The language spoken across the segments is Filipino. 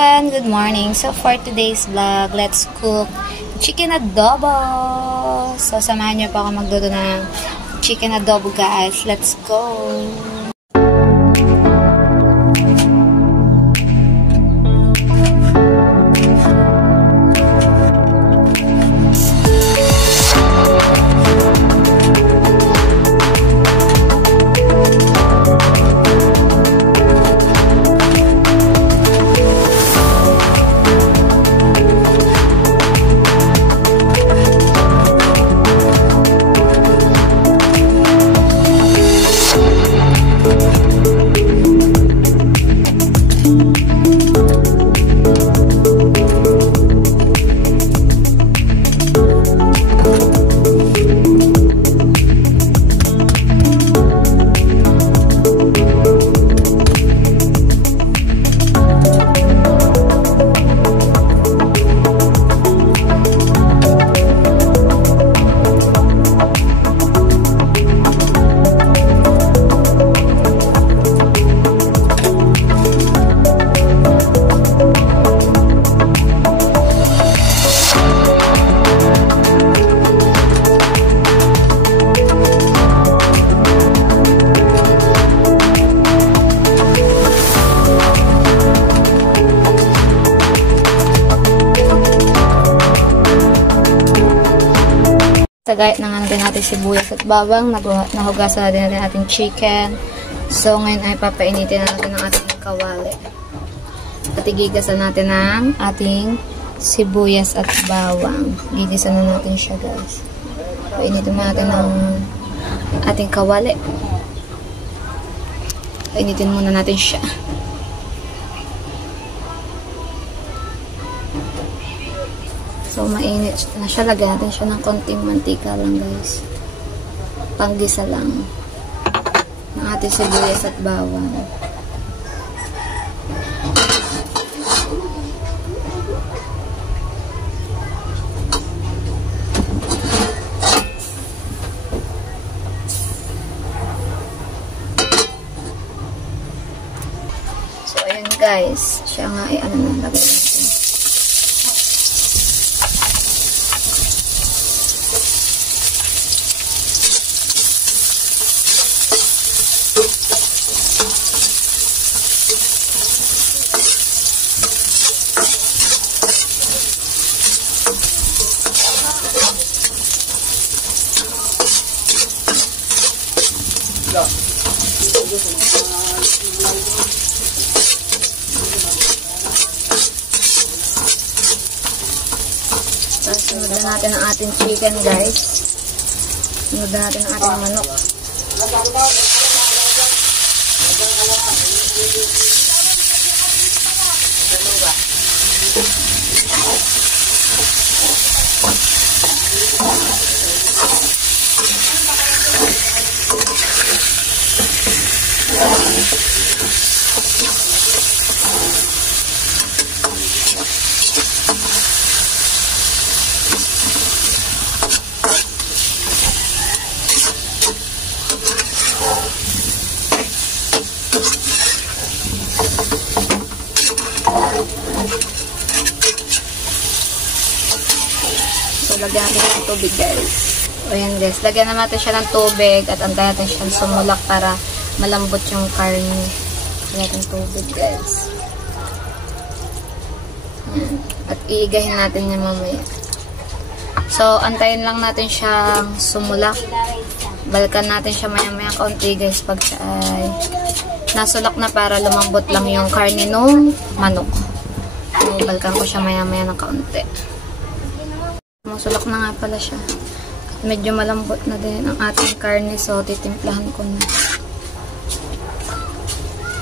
And good morning. So for today's vlog, let's cook chicken adobo. So samahan niyo po ako magluto ng chicken adobo, guys. Let's go. Sagayat na nga natin natin sibuyas at bawang. Nahugasan na din natin ating chicken. So, ngayon ay papainitin na natin ang ating kawali. At igigasan natin ang ating sibuyas at bawang. Gigisan na natin siya, guys. Painitin natin ang ating kawali. Painitin muna natin siya. So, mainit na siya. Lagyan natin siya ng konting mantika lang, guys. Panggisa lang ng ating sibuyas at bawang. So, ayun, guys. Siya nga ay ano na, lagyan natin. Tapos sunod na natin ang ating chicken, guys. Sunod na natin ang ating manok. So, lagyan natin ng tubig, guys. O yan, guys. Lagyan natin siya ng tubig at antayin natin siya sumulak para malambot yung karne. Lagyan natin tubig, guys. Yan. At iigahin natin yan mamaya. So, antayin lang natin siyang sumulak. Balikan natin siya maya-maya kaunti, guys, pag siya ay nasulak na para lumambot lang yung karne nung manok. So, balikan ko siya maya-maya ng kaunti. Masulak na nga pala siya. At medyo malambot na din ang ating karne. So, titimplahan ko na.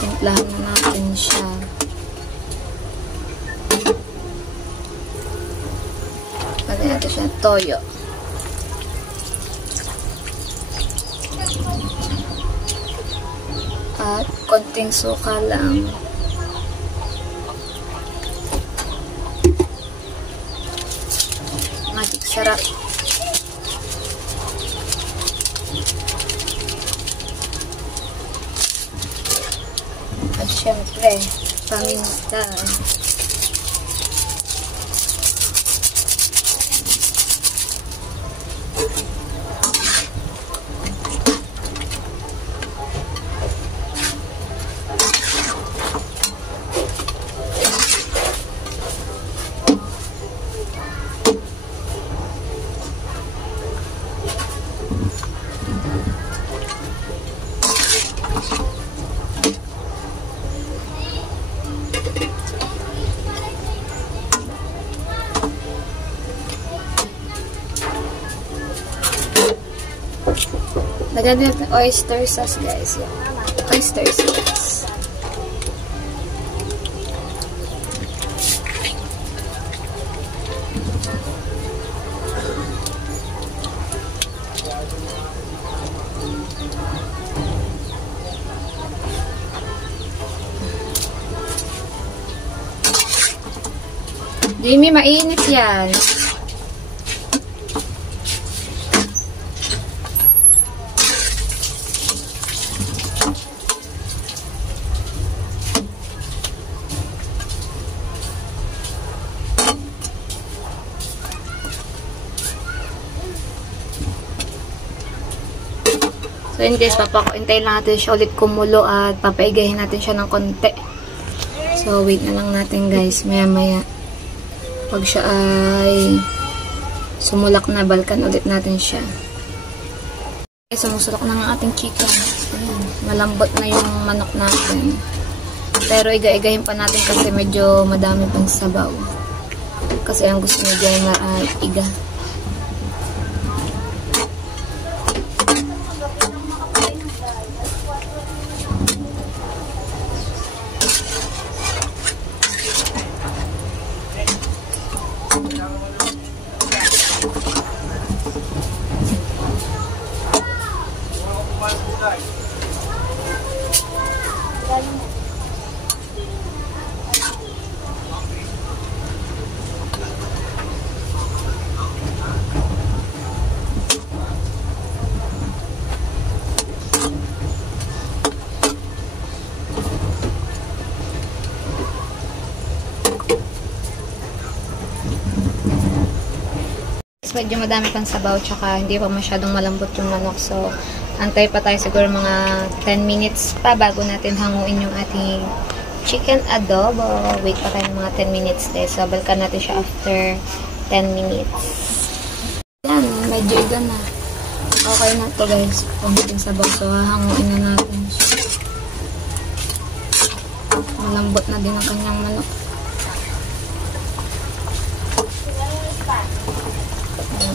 Timplahan na natin siya. Lagyan natin siya toyo. At konting suka lang. Magic sarap. At syempre, paminta. Lagyan natin oyster sauce, guys. Yan. Oyster sauce. Jimmy, mainit yan. So yun guys, papakuintay lang natin siya ulit kumulo at papaigahin natin siya ng konti. So wait na lang natin guys, maya maya. Pag siya ay sumulak na, balikan ulit natin siya. Okay, sumusulok na ang ating chicken. Ayan, malambot na yung manok natin. Pero iga-igahin pa natin kasi medyo madami pang sabaw. Kasi ang gusto niya dyan ay iga. Medyo madami pang sabaw tsaka hindi pa masyadong malambot yung manok. So, antay pa tayo siguro mga 10 minutes pa bago natin hanguin yung ating chicken adobo. Wait pa tayo mga 10 minutes guys. So, balikan natin siya after 10 minutes. Yan, medyo iga na. Okay na to guys. Pangkiting sabaw. So, hanguin na natin siya. Malambot na din ang kanyang manok.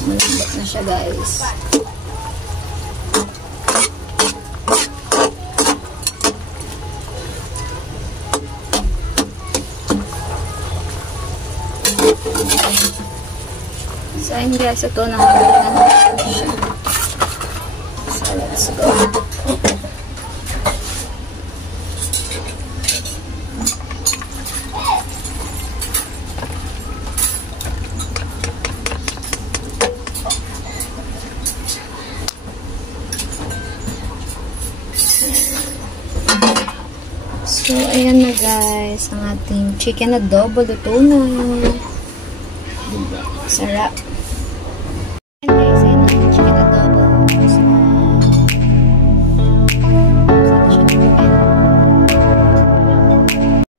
Malambot na siya guys. So ayun guys, ito nakagalan na siya. So let's go. So, ayan na guys, ang ating chicken adobo, luto na. Diba? Sarap. Ayan guys, ayan na ang chicken adobo.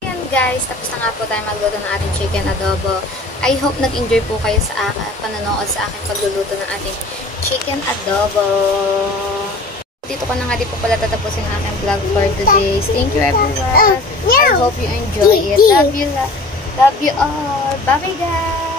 Ayan guys, tapos na nga po tayo magluto ng ating chicken adobo. I hope nag-enjoy po kayo sa panonood sa aking pagluluto ng ating chicken adobo. Dito ko na nga di po pala tatapusin ang aking vlog for today. Thank you everyone. I hope you enjoy it. Love you all. Bye bye guys.